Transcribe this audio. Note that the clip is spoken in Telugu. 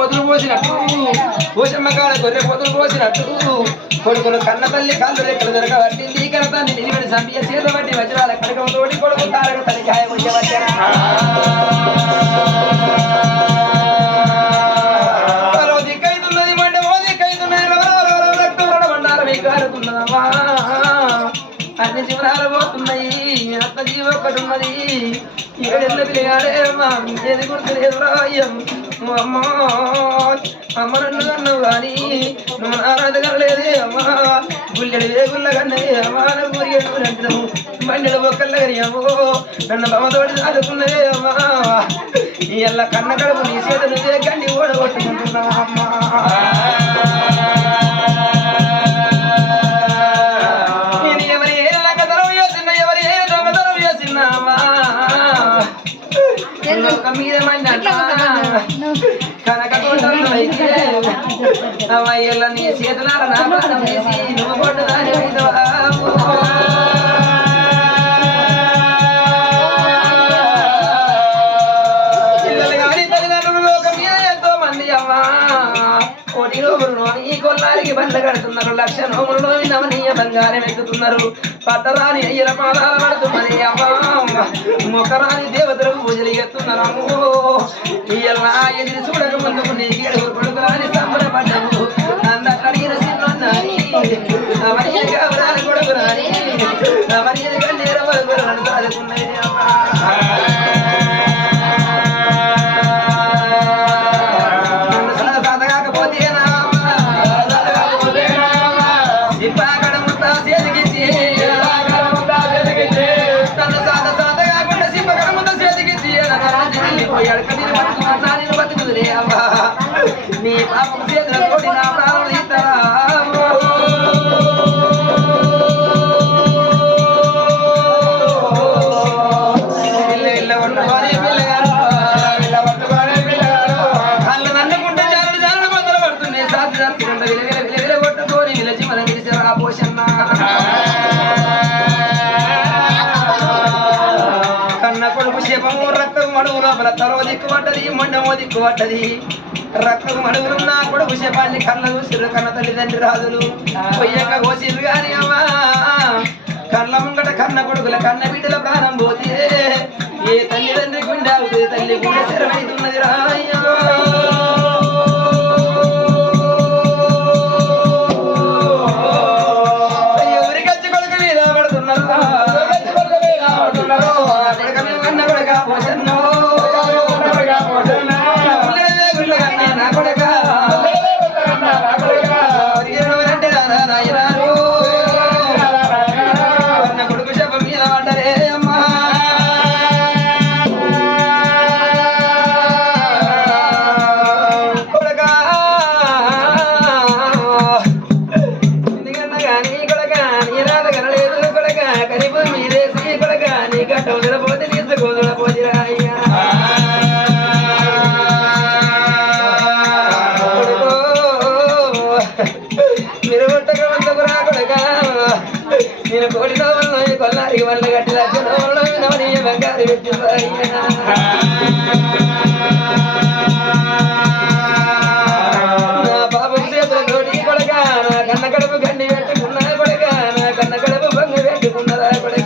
పొదులు పోసినట్టు పోషమ్మ కాడ గొర్రె పొదులు పోసినట్టు కొడుకులు కన్న తల్లి కాళ్ళు రెక్కలు దొరక పట్టింది కనతాన్ని నిలివడి సంబియ చేత పట్టి వజ్రాల కడకతోటి కొడుకు తారక తల్లి గాయం దిక్కైతున్నది మండ ఓ దిక్కైతున్నది రక్తం మండాల మీకు కారుతున్నదమ్మా అన్ని జీవనాలు పోతున్నాయి అత్త జీవ ఒకటి ఉన్నది ఏడెళ్ళ పిల్లగాడే అమ్మా ఏది గుర్తులేదు రాయం అమ్మా అమ్మ నన్ను కన్నావు కానీ నువ్వు నారాధగలేదే అమ్మా గుల్లెడు వేగుళ్ళ కన్నది అమ్మా ఊరిగేడు అంటున్నావు బండెడు ఒక్కళ్ళ కరియాము నన్ను బొమ్మతోటి సాదుకున్నదే అమ్మా ఇలా కన్న కడుపు నీ చేతులు గండి ఓడగొట్టుకుంటున్నావు అమ్మా మీద కనక అమ్మాయిల నీ చేతులార నా ప్రాణం చేసి నువ్వు కొట్టదాని పిల్లలు కానీ తల్లిదండ్రులు లోకం మీద ఎంతో మంది అమ్మా కోటి రోజులు ఈ కొల్లారికి బండ కడుతున్నారు లక్ష నోములలో నవనీయ బంగారం ఎత్తుతున్నారు పట్టరాని అయ్యల పాదాలు పడుతున్నది అమ్మా మొక్కరాని దేవతలకు పూజలు ఎత్తున్నారు అమ్మో ఇయ్యల ఎదిరి చూడక ముందుకు నీ గీడు కొడుకురాని సంబరపడ్డము అందరిన సిన్నాని అవన్నీ కావరాని కొడుకురాని అవన్నీ కన్నీర వరకు చదువుకున్నది అమ్మా నీ పాపం చేతులతోటి నా ప్రాణం ఇస్తారా ఇళ్ళ వండుకొని పిల్లగారు కళ్ళు నన్నుకుంటే జారుడు జారుడు మొదలు పడుతున్నాయి సాధి సాధికుండా విలవిల కొట్టుకొని విలచి మనం విడిచారా పోషన్న కన్న కొడుకు శపము రక్తం మడుగు లోపల తరవ దిక్కుపడ్డది మొండమో దిక్కుపడ్డది రక్తం మడుగులు నా కొడుకు శపాన్ని కళ్ళ చూసిర్రు కన్న తల్లిదండ్రి రాజులు పొయ్యక కోసిర్రు గాని అమ్మా కళ్ళ ముంగట కన్న కొడుకుల కన్న బిడ్డల ప్రాణం పోతే ఏ తల్లిదండ్రి గుండె అవుతుంది తల్లి గుండె శరమైతున్నది రాయ్యా ఊరికొచ్చి కొడుకు మీద పడుతున్నారు కన్న కొడుక పోషన్నో కొడుకు శప మీద పడ్డరే అమ్మా కొడక ఎందుకన్నా కానీ కొడక నీ రాత కనలేదు కొడక కనిపో మీరేసి కొడక నీ గట్ట వదలపోతే తీసుకోదలపోతే అయ్యా మీరు కొట్టక వంతకురా కొడక నేను కోడితో ఉన్నాయి కొల్లారికి వల్ల గట్టి లక్షలో నవనీయ బంగారు పెట్టి నా పాపం చేతుల తోటి కొడక నా కన్న కడుపు గండి పెట్టుకున్నది కొడక నా కన్న కడుపు బంగు పెట్టుకున్నదా కొడక